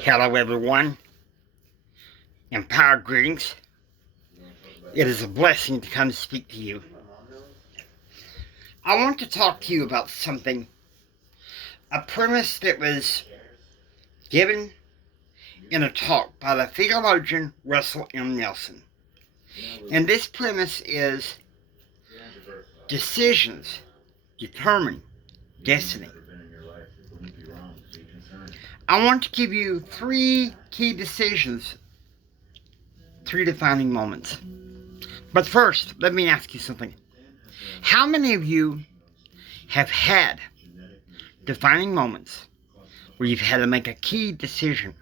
Hello everyone, empowered greetings. It is a blessing to come speak to you. I want to talk to you about something, a premise that was given in a talk by the theologian Russell M. Nelson. And this premise is decisions determine destiny. I want to give you 3 key decisions, 3 defining moments. But first, let me ask you something. How many of you have had defining moments where you've had to make a key decision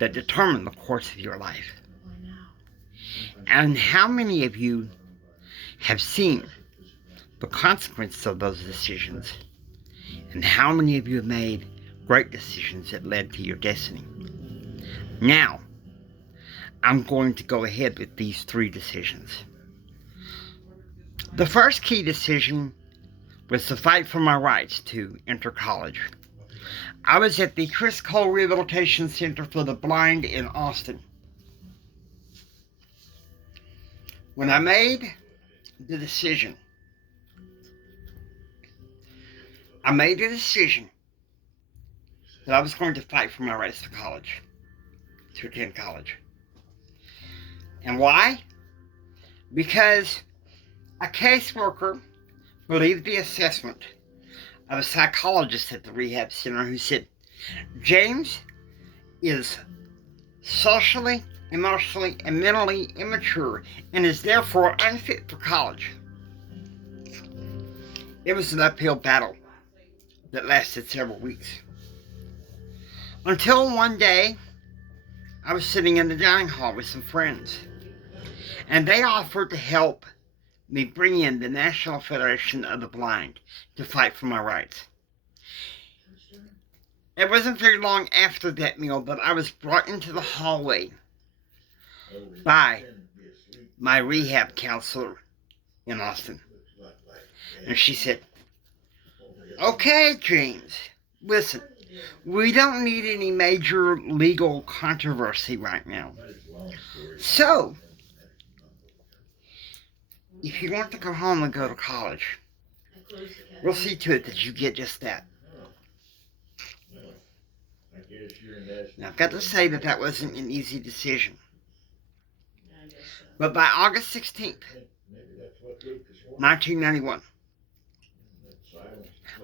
that determined the course of your life? And how many of you have seen the consequences of those decisions? And how many of you have made great decisions that led to your destiny? Now, I'm going to go ahead with these 3 decisions. The first key decision was to fight for my rights to enter college. I was at the Chris Cole Rehabilitation Center for the Blind in Austin when I made the decision. I made the decision that I was going to fight for my rights to college, to attend college. And why? Because a caseworker believed the assessment of a psychologist at the rehab center who said, James is socially, emotionally, and mentally immature and is therefore unfit for college. It was an uphill battle that lasted several weeks. Until one day, I was sitting in the dining hall with some friends, and they offered to help me bring in the National Federation of the Blind to fight for my rights. It wasn't very long after that meal that I was brought into the hallway by my rehab counselor in Austin. And she said, okay, James, listen, we don't need any major legal controversy right now. So, if you want to go home and go to college, we'll see to it that you get just that. Now, I've got to say that that wasn't an easy decision. But by August 16th, 1991,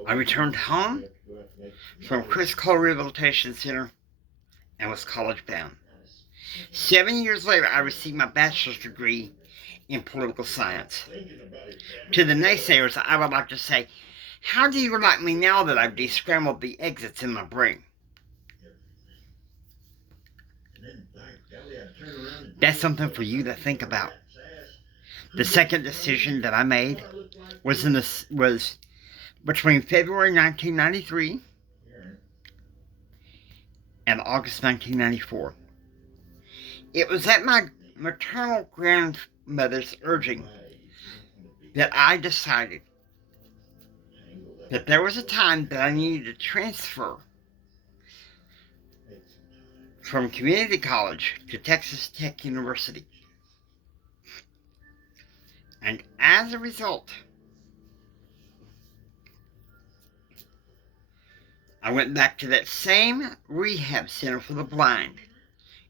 I returned home from Chris Cole Rehabilitation Center and was college bound. 7 years later, I received my bachelor's degree in political science. To the naysayers, I would like to say, how do you like me now that I've descrambled the exits in my brain? That's something for you to think about. The second decision that I made was between February 1993 and August 1994. It was at my maternal grandmother's urging that I decided that there was a time that I needed to transfer from community college to Texas Tech University. And as a result, I went back to that same rehab center for the blind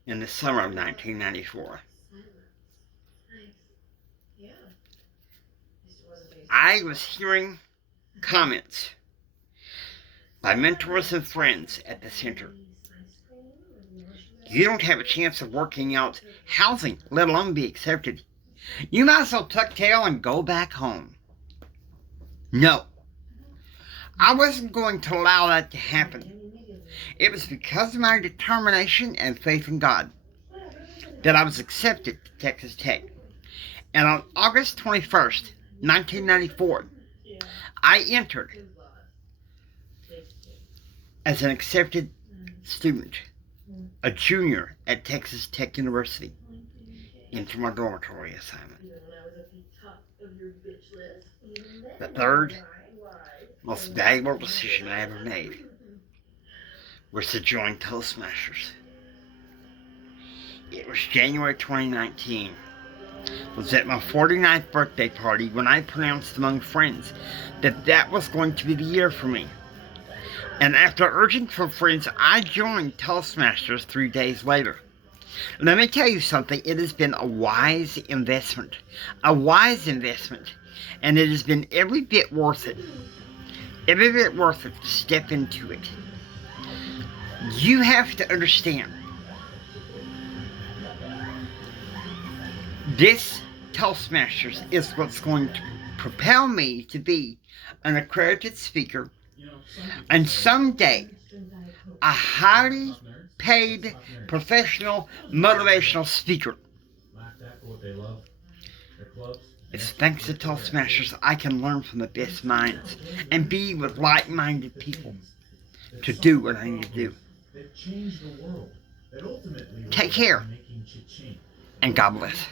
in the summer of 1994. I was hearing comments by mentors and friends at the center. You don't have a chance of working out housing, let alone be accepted. You might as well tuck tail and go back home. No, I wasn't going to allow that to happen. It was because of my determination and faith in God that I was accepted to Texas Tech. And on August 21st, 1994, I entered as an accepted student, a junior at Texas Tech University, into my dormitory assignment. The third most valuable decision I ever made was to join Toastmasters. It was January 2019. It was at my 49th birthday party when I pronounced among friends that that was going to be the year for me. And after urging from friends, I joined Toastmasters 3 days later. Let me tell you something, it has been a wise investment. A wise investment. And it has been every bit worth it. Every bit worth it to step into it. You have to understand, this Toastmasters is what's going to propel me to be an accredited speaker and someday a highly paid professional motivational speaker. It's thanks to Toastmasters I can learn from the best minds and be with like-minded people to do what I need to do. Take care, and God bless.